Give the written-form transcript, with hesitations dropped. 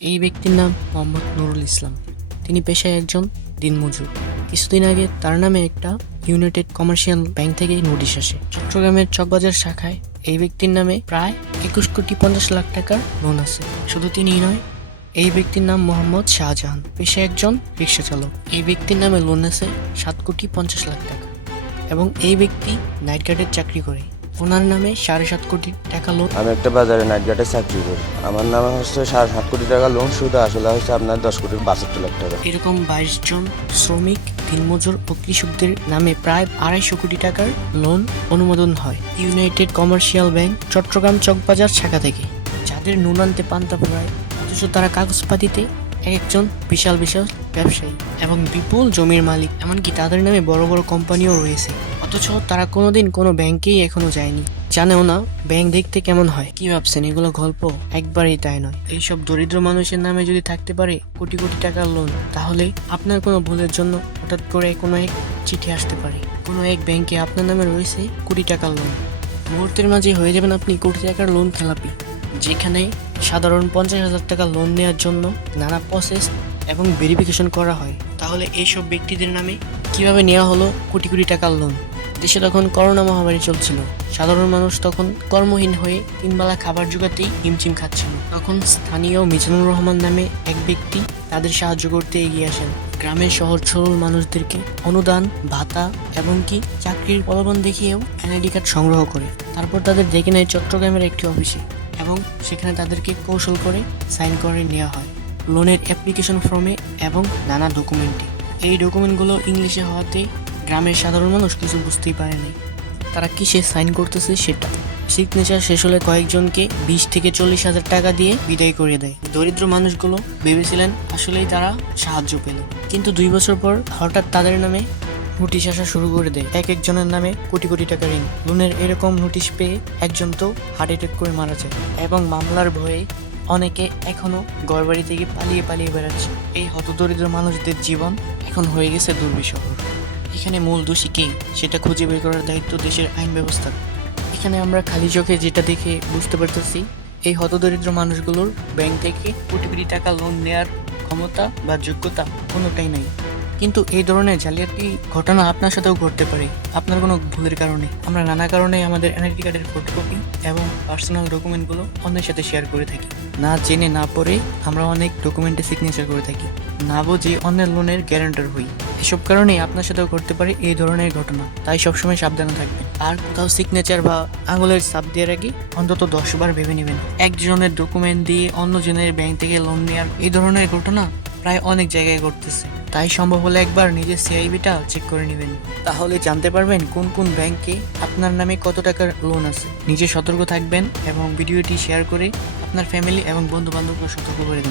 এই ব্যক্তির নাম মোহাম্মদ নুরুল ইসলাম। তিনি পেশায় একজন দিনমজুর। কিছুদিন আগে তার নামে একটা ইউনাইটেড কমার্শিয়াল ব্যাংক থেকে নোটিশ আসে। চট্টগ্রামের চকবাজার শাখায় এই ব্যক্তির নামে প্রায় 21,50,00,000 টাকার লোন আছে। শুধু তিনিই নয়, এই ব্যক্তির নাম মোহাম্মদ শাহজাহান, পেশায় একজন রিক্সা চালক। এই ব্যক্তির নামে লোন আছে 7,50,00,000 টাকা এবং এই ব্যক্তি নাইট গার্ডের চাকরি করে। ওনার নামে 7.5 কোটি টাকা লোন। আমি একটা বাজারে নাইট গার্ডে চাকরি করি। আমার নামে হচ্ছে 7.5 কোটি টাকা লোন, শুধু আসলে হচ্ছে আপনার 10,62,00,000 টাকা। এরকম 22 জন শ্রমিক, দিনমজুর ও কৃষকদের নামে প্রায় 250 কোটি টাকার লোন অনুমোদন হয় United Commercial Bank Chittagong Chawkbazar শাখা থেকে, যাদের নুন আনতে পান্তা ফুরায়, অথচ তারা কাগজপাতিতে একজন বিশাল বিশাল ব্যবসায়ী এবং বিপুল জমির মালিক। এমনকি তাদের নামে বড় বড় কোম্পানিও রয়েছে, অথচ তারা কোনোদিন কোনো ব্যাংকেই এখনো যায়নি, জানেও না ব্যাংক দেখতে কেমন হয়। কি ভাবছেন এগুলো গল্প? একবারেই তাই নয়। এইসব দরিদ্র মানুষের নামে যদি থাকতে পারে কোটি কোটি টাকার লোন, তাহলে আপনার কোনো ভুলের জন্য হঠাৎ করে কোনো এক চিঠি আসতে পারে, কোনো এক ব্যাংকে আপনার নামে রয়েছে কোটি টাকার লোন। মুহূর্তের মাঝে হয়ে যাবেন আপনি কোটি টাকার লোন খেলাপি, যেখানে সাধারণ 50,000 টাকা লোন নেওয়ার জন্য নানা প্রসেস এবং ভেরিফিকেশন করা হয়। তাহলে এইসব ব্যক্তিদের নামে কিভাবে নেওয়া হলো কোটি কোটি টাকার লোন? দেশে তখন করোনা মহামারী চলছিল, সাধারণ মানুষ তখন কর্মহীন হয়ে তিনবেলা খাবার জোগাতেই হিমচিম খাচ্ছিল। তখন স্থানীয় মিজানুর রহমান নামে এক ব্যক্তি তাদের সাহায্য করতে এগিয়ে আসেন। গ্রামের সহজ সরল মানুষদেরকে অনুদান, ভাতা এবং কি চাকরির প্রলোভন দেখিয়েও এনআইডি কার্ড সংগ্রহ করে তারপর তাদের ডেকে নেয় চট্টগ্রামের একটি অফিসে এবং সেখানে তাদেরকে কৌশল করে সাইন করে নেওয়া হয় লোনের অ্যাপ্লিকেশন ফর্মে এবং নানা ডকুমেন্টে। এই ডকুমেন্টগুলো ইংলিশে হওয়াতে গ্রামের সাধারণ মানুষ কিছু বুঝতেই পারেনি তারা কিসে সাইন করতেছে সেটা। সিগনেচার শেষ হলে কয়েকজনকে 20 থেকে 40,000 টাকা দিয়ে বিদায় করে দেয়। দরিদ্র মানুষগুলো ভেবেছিলেন আসলেই তারা সাহায্য পেল, কিন্তু 2 বছর পর হঠাৎ তাদের নামে নোটিশ আসা শুরু করে দেয়। একজনের নামে কোটি কোটি টাকা ঋণ। লোনের এরকম নোটিশ পেয়ে একজন তো হার্ট অ্যাটাক করে মারা যায় এবং মামলার ভয়ে অনেকে এখনো ঘরবাড়ি থেকে পালিয়ে পালিয়ে বেড়াচ্ছে। এই হতদরিদ্র মানুষদের জীবন এখন হয়ে গেছে দুর্বিষহ। এখানে মূল দোষী কে সেটা খুঁজে বের করার দায়িত্ব দেশের আইন ব্যবস্থার। এখানে আমরা খালি চোখে যেটা দেখে বুঝতে পারতেছি, এই হতদরিদ্র মানুষগুলোর ব্যাংক থেকে কোটি কোটি টাকা লোন নেওয়ার ক্ষমতা বা যোগ্যতা কোনোটাই নাই। কিন্তু এই ধরনের জালিয়াতি ঘটনা আপনার সাথেও ঘটতে পারে আপনার কোনো ভুলের কারণে। আমরা নানা কারণে আমাদের এনআইডি কার্ডের ফটোকপি এবং পার্সোনাল ডকুমেন্টগুলো অন্যের সাথে শেয়ার করে থাকি। না জেনে না পড়ে আমরা অনেক ডকুমেন্টে সিগনেচার করে থাকি, না বুঝে অন্যের লোনের গ্যারান্টার হই। এসব কারণেই আপনার সাথেও ঘটতে পারে এই ধরনের ঘটনা, তাই সবসময় সাবধানে থাকবেন। আর কোথাও সিগনেচার বা আঙুলের ছাপ দেওয়ার আগে অন্তত 10 বার ভেবে নেবেন। একজনের ডকুমেন্ট দিয়ে অন্যজনের ব্যাংক থেকে লোন নেওয়ার এই ধরনের ঘটনা প্রায় অনেক জায়গায় ঘটতেছে, তাই সম্ভব হলে একবার নিজের সিআইবিটা চেক করে নেবেন। তাহলে জানতে পারবেন কোন কোন ব্যাংকে আপনার নামে কত টাকার লোন আছে। নিজে সতর্ক থাকবেন এবং ভিডিওটি শেয়ার করে আপনার ফ্যামিলি এবং বন্ধু বান্ধবকে সতর্ক করে দেবেন।